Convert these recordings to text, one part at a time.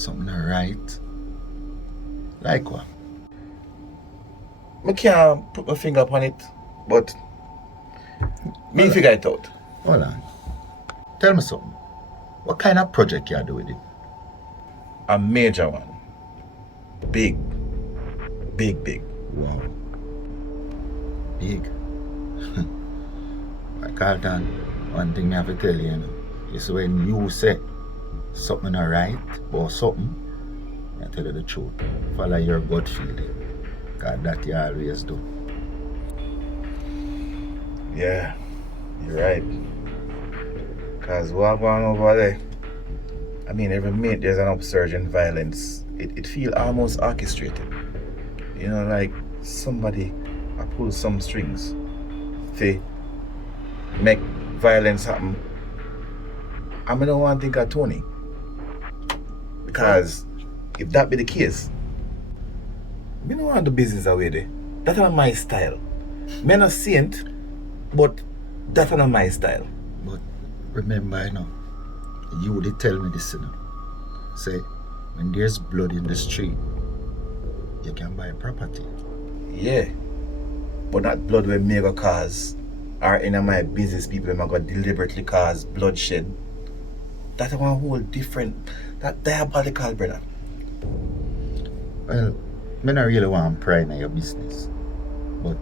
Something right. Like what? I can't put my finger upon it, but me figure it out. Hold on. Tell me something. What kind of project you do with it? A major one. Big. Big. Wow. Big. Carlton, one thing I have to tell you, is when you say something alright or something, I tell you the truth. Follow your gut feeling. Because that you always do. Yeah, you're right. Because what going on over there? I mean, every minute there's an upsurge in violence. It feels almost orchestrated. You know, like somebody pull some strings to make violence happen. I don't want to think of Tony. Because if that be the case, I don't want the business away there. That's not my style. I'm not saint, but that's not my style. But remember, you did tell me this, Say, when there's blood in the street, you can buy property. Yeah. But that blood will make a cause, or in my business people are going to deliberately cause bloodshed. That's one whole different, that diabolical, brother. Well, I don't really want to pry in your business, but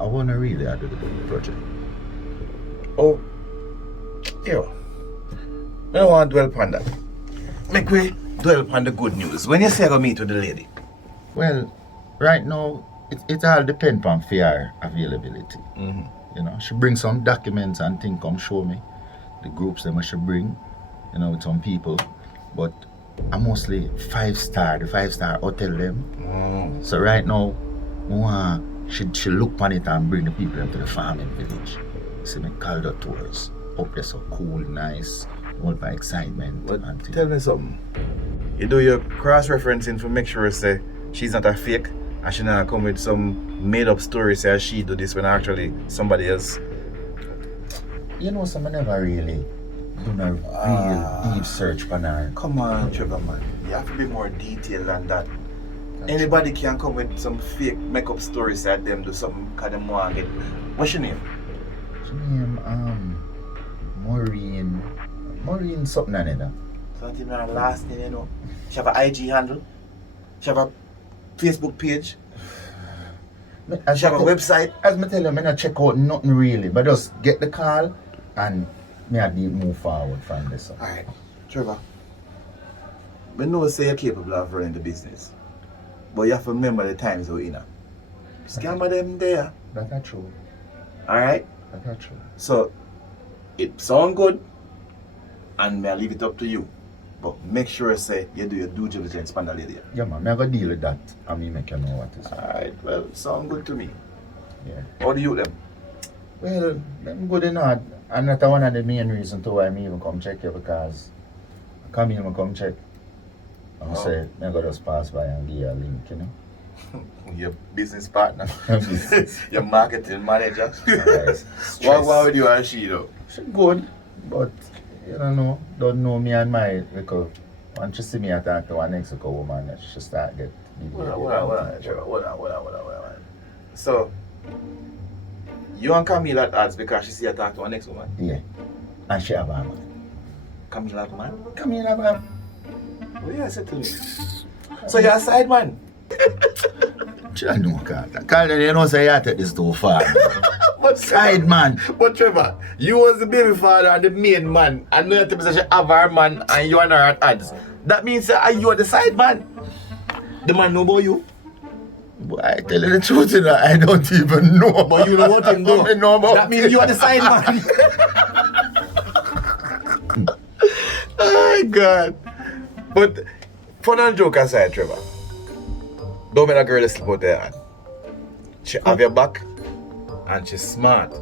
I want to really do the project. Oh, yo, I don't want to dwell upon that. Make we dwell upon the good news. When you say I go meet with the lady? Well, right now, it all depends on fair availability. She brings some documents and things come show me. The groups that she bring, with some people. But I'm mostly the 5-star hotel them. So right now, she look on it and bring the people into the farming village. See me Calder tours. Up there so cool, nice, all by excitement. But tell me something. You do your cross-referencing to make sure say she's not a fake and she not come with some made-up story say she do this when actually somebody else. Some never really do a real deep search for her. Come on, Trevor, man. You have to be more detailed than that. Anybody can come with some fake make-up story say them do something because they want to get. What's your name? Her name, Maureen something like that. Something her last name, She have an IG handle. She have a Facebook page. She have a website. As I tell you, I not check out nothing really, but just get the call and me I move forward from this. Alright, Trevor. I know say you're capable of running the business. But you have to remember the times we're in. Scammer them there. That's not true. Alright? That's not true. So it sound good and may I leave it up to you. But make sure say you do your due diligence on the lady. Yeah man, I'm gonna deal with that and me make you know what is. Alright, well, sound good to me. Yeah. How do you them? Well, I'm good enough. And that's one of the main reasons why I even come check you because I come here and come check. And say, I'm gonna just pass by and give you a link, Your business partner. Your marketing manager. What would you and she though? She good, but you don't know me and my because once you see me I talk to one Mexico woman, she start get Hold on. So you and Camille at odds because she see you talk to her next woman? Yeah. And she have a man. Camille have a man? Camille have a What you said to me? So you're a side man? I know, Carlton, you say you take this too far. But side man. But Trevor, you was the baby father and the main man, and now you say she have her man and you and her at odds. That means that you are the side man. The man know about you. But I tell you the truth, I don't even know. But you know what him do. That means you are the side man. Oh God. But fun and joke aside, Trevor. Don't make a girl slip out there. She have your back and she's smart.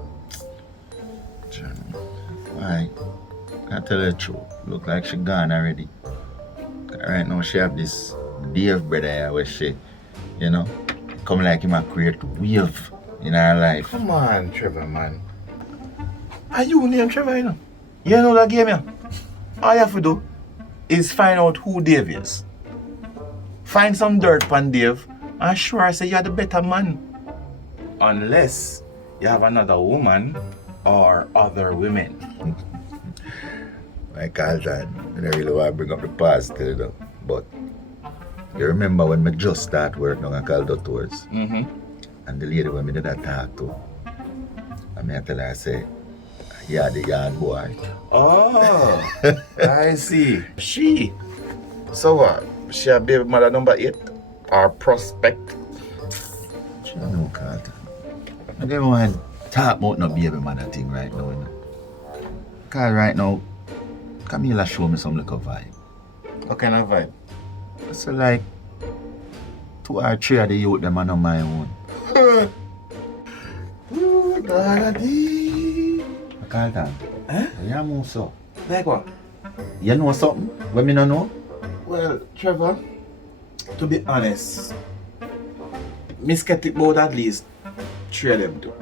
Why? I tell you the truth. Look like she gone already. Right now she have this Dave brother here where she, come like him a create wave in her life. Come on, Trevor, man. Are you named Trevor, You know that game, All you have to do, is find out who Dave is. Find some dirt on Dave and sure I say you're the better man. Unless you have another woman or other women. My Carlton, I don't really want to bring up the past, you know. But you remember when I just start work on a Caldo Tours? Mm-hmm. And the lady when I did that talk to, and I tell her, I say, yeah, the yard boy. Oh, I see. She. So what? She a baby mother number 8? Or prospect? She don't know, Carlton. I don't want to talk about no baby mother thing right now, you know. Because right now, Camila show me some little vibe. What kind of vibe? So like, 2 or 3 of the youth them are on my own. Ooh, daddy. Carlton, Huh? you move so. Like what? You know something? What me no know? Well, Trevor, to be honest, me skeptic about at least 3 of them too.